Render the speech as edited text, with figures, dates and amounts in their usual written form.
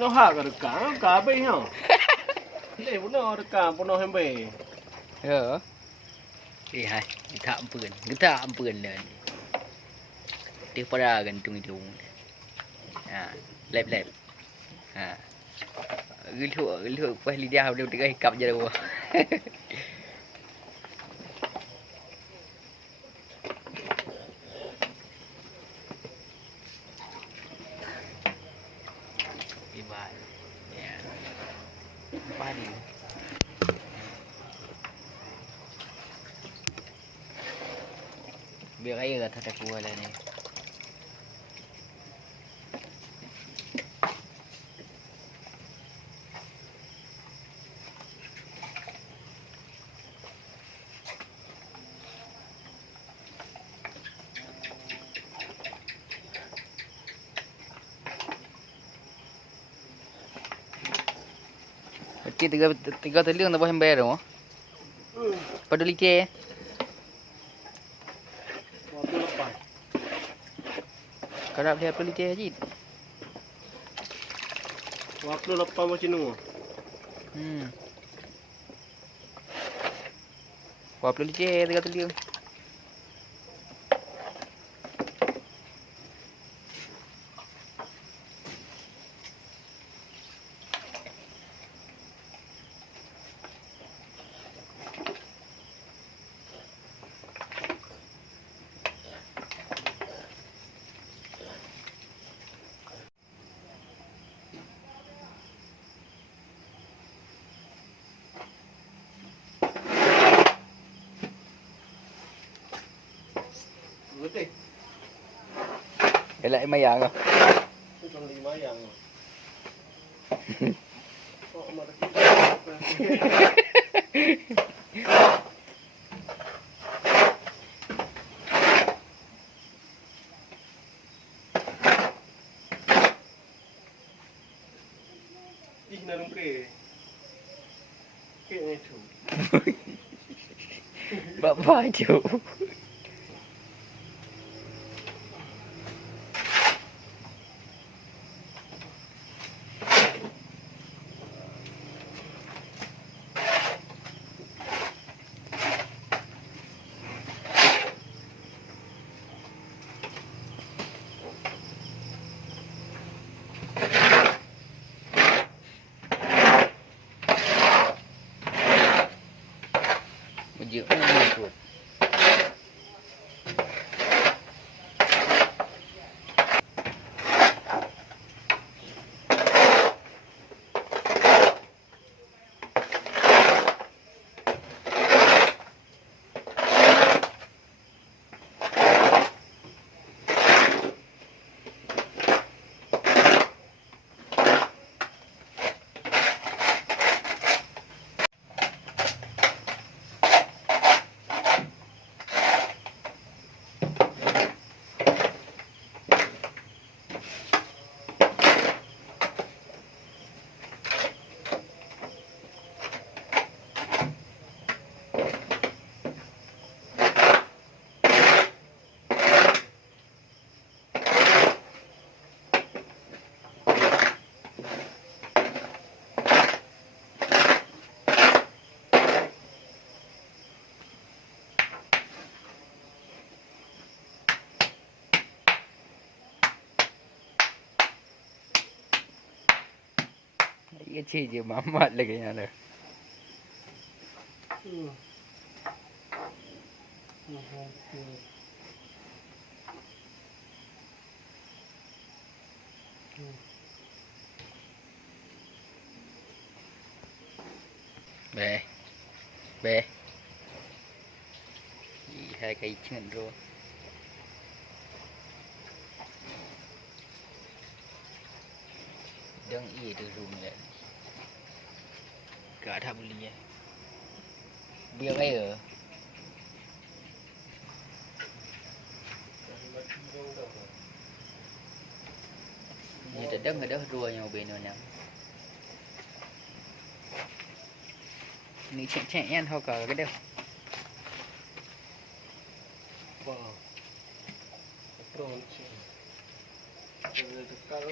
nó hạ cả được cá bây hả để bún nó được cá bún nó hem bể Đi hai, kita ampun lah. Dia pada gantung hidung. Lep. Gelu pas lidah dia dekat hikap je dah. Iban. Ya. Padi. Biar air tak ada kuah lah ni. Tiga teling tak boleh bayar dong. Pada licin. Kerap dia apa licin haji. Waktu lepas macam nu. Wah, licin tiga teling. Betul. Elak mayang ah. Itu 5 mayang. Oh, mari Ih, narung ke. Ke ni tu. Bapak tu. Ujuk ikut. Cái chi gì mà mệt là cái nhà này. Bè. Hai cây chân rồi. Đang ý từ rùm lại. Cả thằng buli ya. Biar air. Ni dah ada dua yang bên nữa nè. Ni chạy ăn thôi cả cái đâu. Wow. Betul. Kalau